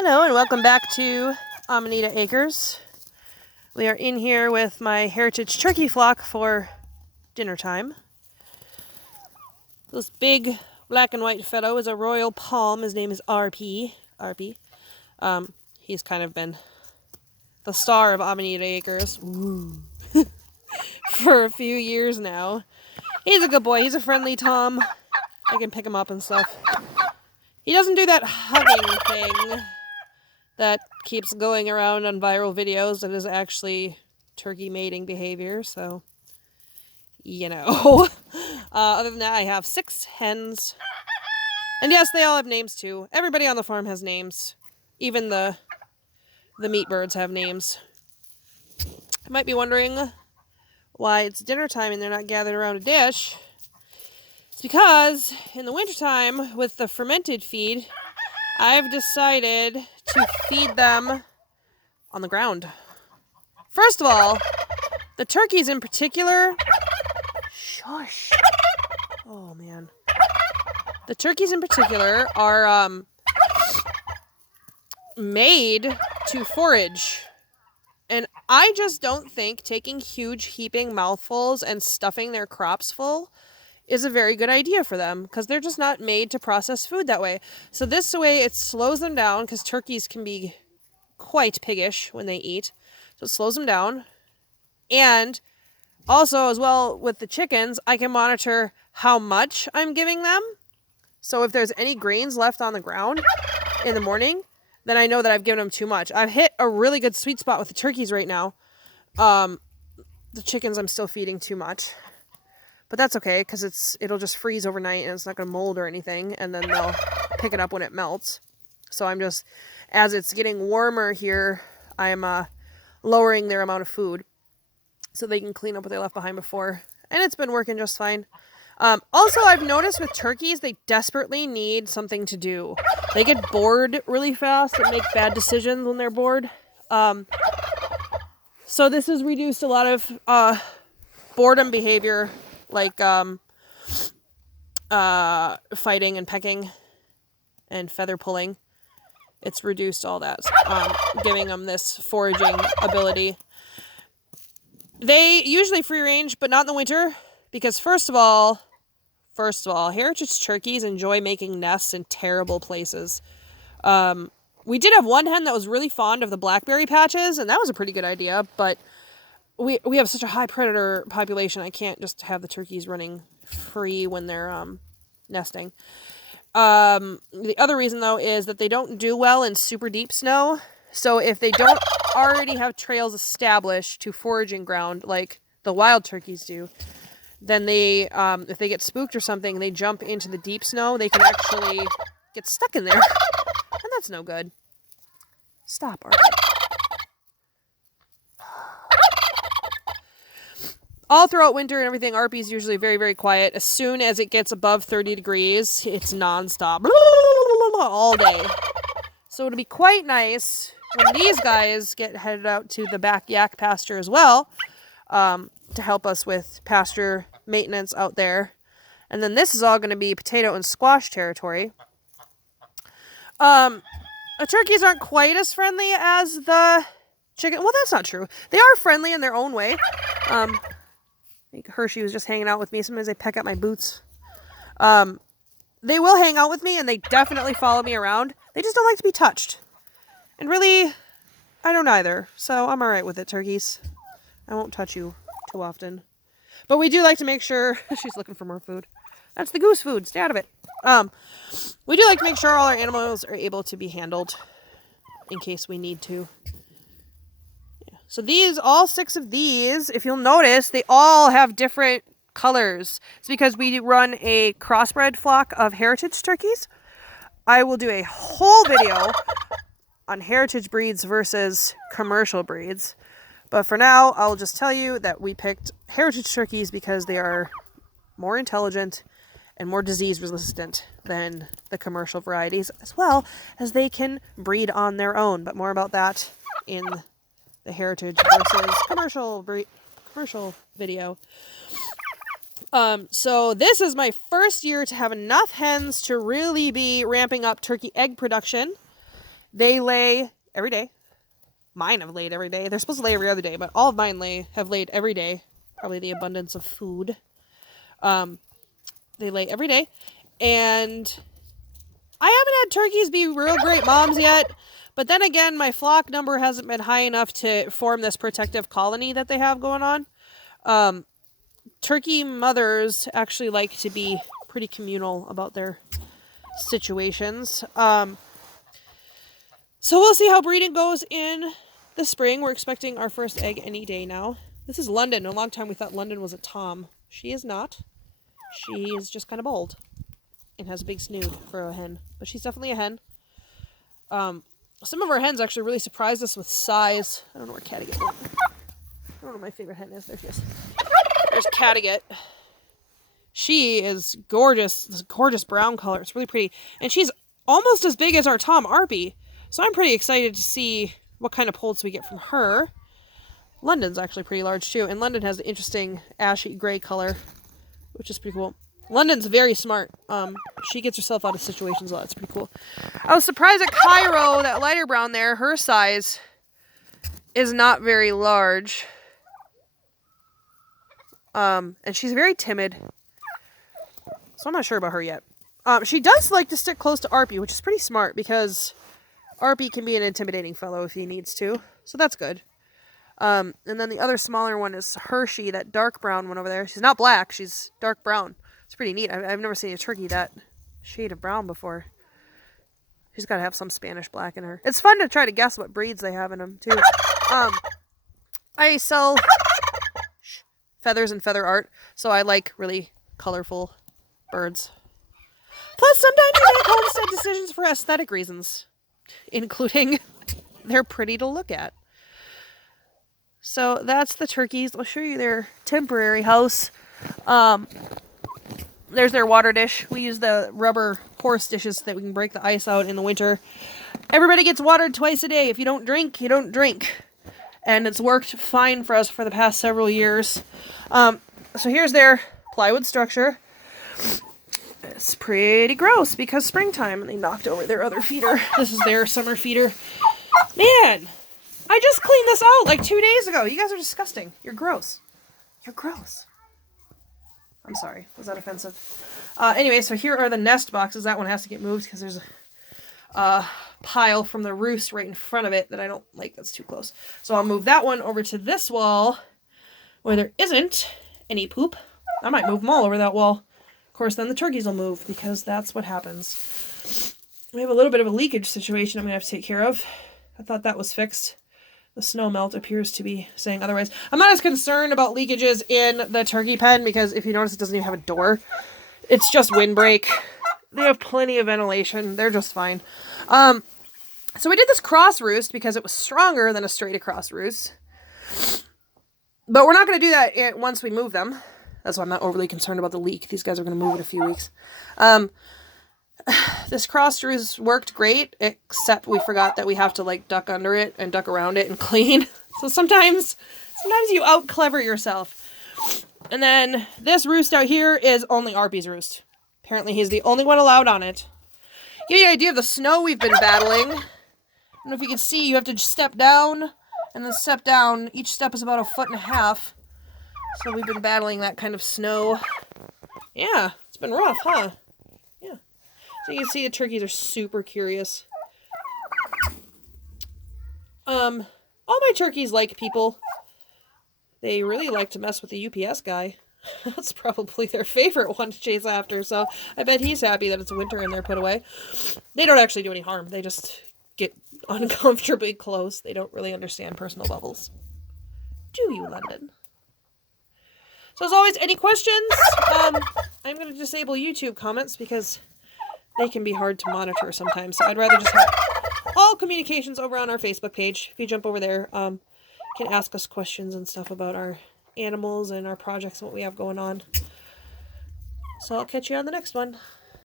Hello and welcome back to Amanita Acres. We are in here with my heritage turkey flock for dinner time. This big black and white fellow is a royal palm. His name is RP. He's kind of been the star of Amanita Acres for a few years now. He's a good boy. He's a friendly Tom. I can pick him up and stuff. He doesn't do that hugging thing that keeps going around on viral videos and is actually turkey mating behavior, so, you know. Other than that, I have 6 hens. And yes, they all have names too. Everybody on the farm has names. Even the meat birds have names. You might be wondering why it's dinner time and they're not gathered around a dish. It's because in the wintertime, with the fermented feed, I've decided to feed them on the ground. First of all, the turkeys in particular... Shush. Oh, man. The turkeys in particular are made to forage. And I just don't think taking huge heaping mouthfuls and stuffing their crops full is a very good idea for them, because they're just not made to process food that way. So this way it slows them down, because turkeys can be quite piggish when they eat. So it slows them down. And also, as well, with the chickens, I can monitor how much I'm giving them. So if there's any grains left on the ground in the morning, then I know that I've given them too much. I've hit a really good sweet spot with the turkeys right now. The chickens I'm still feeding too much. But that's okay, because it'll just freeze overnight and it's not going to mold or anything. And then they'll pick it up when it melts. So I'm just, as it's getting warmer here, I'm lowering their amount of food so they can clean up what they left behind before. And it's been working just fine. Also, I've noticed with turkeys, they desperately need something to do. They get bored really fast and make bad decisions when they're bored. So this has reduced a lot of boredom behavior, like fighting and pecking and feather pulling. It's reduced all that, giving them this foraging ability. They usually free range, but not in the winter, because first of all, heritage turkeys enjoy making nests in terrible places. We did have one hen that was really fond of the blackberry patches, and that was a pretty good idea, but we have such a high predator population, I can't just have the turkeys running free when they're nesting. The other reason, though, is that they don't do well in super deep snow. So if they don't already have trails established to foraging ground like the wild turkeys do, then they, if they get spooked or something, they jump into the deep snow, they can actually get stuck in there. And that's no good. Stop, Archie. All throughout winter and everything, Arpy's usually very, very quiet. As soon as it gets above 30 degrees, it's nonstop. All day. So it'll be quite nice when these guys get headed out to the back yak pasture as well, to help us with pasture maintenance out there. And then this is all going to be potato and squash territory. The turkeys aren't quite as friendly as the chicken. Well, that's not true. They are friendly in their own way. I think Hershey was just hanging out with me. Sometimes they peck at my boots. They will hang out with me, and they definitely follow me around. They just don't like to be touched. And really, I don't either. So I'm all right with it, turkeys. I won't touch you too often. But we do like to make sure... She's looking for more food. That's the goose food. Stay out of it. We do like to make sure all our animals are able to be handled in case we need to. So all 6 of these, if you'll notice, they all have different colors. It's because we run a crossbred flock of heritage turkeys. I will do a whole video on heritage breeds versus commercial breeds. But for now, I'll just tell you that we picked heritage turkeys because they are more intelligent and more disease resistant than the commercial varieties, as well as they can breed on their own. But more about that in the heritage versus commercial video. So this is my first year to have enough hens to really be ramping up turkey egg production. They lay every day. Mine have laid every day. They're supposed to lay every other day, but all of mine have laid every day. Probably the abundance of food. They lay every day. And I haven't had turkeys be real great moms yet. But then again, my flock number hasn't been high enough to form this protective colony that they have going on. Turkey mothers actually like to be pretty communal about their situations. So we'll see how breeding goes in the spring. We're expecting our first egg any day now. This is London. A long time we thought London was a tom. She is not. She is just kind of bold and has a big snoot for a hen. But she's definitely a hen. Some of our hens actually really surprised us with size. I don't know where Cattigat went. I don't know what my favorite hen is. There she is. There's Cattigat. She is gorgeous. This gorgeous brown color. It's really pretty. And she's almost as big as our tom, Arpy. So I'm pretty excited to see what kind of poults we get from her. London's actually pretty large too. And London has an interesting ashy gray color, which is pretty cool. London's very smart. She gets herself out of situations a lot. It's pretty cool. I was surprised at Cairo, that lighter brown there. Her size is not very large. And she's very timid. So I'm not sure about her yet. She does like to stick close to Arpy, which is pretty smart because Arpy can be an intimidating fellow if he needs to. So that's good. And then the other smaller one is Hershey, that dark brown one over there. She's not black. She's dark brown. It's pretty neat. I've never seen a turkey that shade of brown before. She's got to have some Spanish black in her. It's fun to try to guess what breeds they have in them, too. I sell feathers and feather art, so I like really colorful birds. Plus, sometimes I make homestead decisions for aesthetic reasons, including they're pretty to look at. So that's the turkeys. I'll show you their temporary house. There's their water dish. We use the rubber horse dishes so that we can break the ice out in the winter. Everybody gets watered twice a day. If you don't drink, you don't drink. And it's worked fine for us for the past several years. So here's their plywood structure. It's pretty gross because springtime and they knocked over their other feeder. This is their summer feeder. Man, I just cleaned this out like 2 days ago. You guys are disgusting. You're gross. You're gross. I'm sorry. Was that offensive? Anyway, so here are the nest boxes. That one has to get moved because there's a pile from the roost right in front of it that I don't like. That's too close. So I'll move that one over to this wall where there isn't any poop. I might move them all over that wall. Of course, then the turkeys will move because that's what happens. We have a little bit of a leakage situation I'm going to have to take care of. I thought that was fixed. The snow melt appears to be saying otherwise. I'm not as concerned about leakages in the turkey pen because if you notice, it doesn't even have a door. It's just windbreak. They have plenty of ventilation. They're just fine. So we did this cross roost because it was stronger than a straight across roost. But we're not going to do that once we move them. That's why I'm not overly concerned about the leak. These guys are going to move in a few weeks. This cross roost worked great, except we forgot that we have to like duck under it and duck around it and clean. So sometimes you out clever yourself. And then this roost out here is only Arpy's roost. Apparently he's the only one allowed on it. Give you an idea of the snow we've been battling. I don't know if you can see, you have to step down and then step down. Each step is about 1.5 feet. So we've been battling that kind of snow. Yeah, it's been rough, huh? Yeah. So you can see the turkeys are super curious. All my turkeys like people. They really like to mess with the UPS guy. That's probably their favorite one to chase after, so I bet he's happy that it's winter and they're put away. They don't actually do any harm. They just get uncomfortably close. They don't really understand personal levels. Do you, London? So as always, any questions? I'm going to disable YouTube comments because they can be hard to monitor sometimes. So I'd rather just have all communications over on our Facebook page. If you jump over there, you can ask us questions and stuff about our animals and our projects and what we have going on. So I'll catch you on the next one.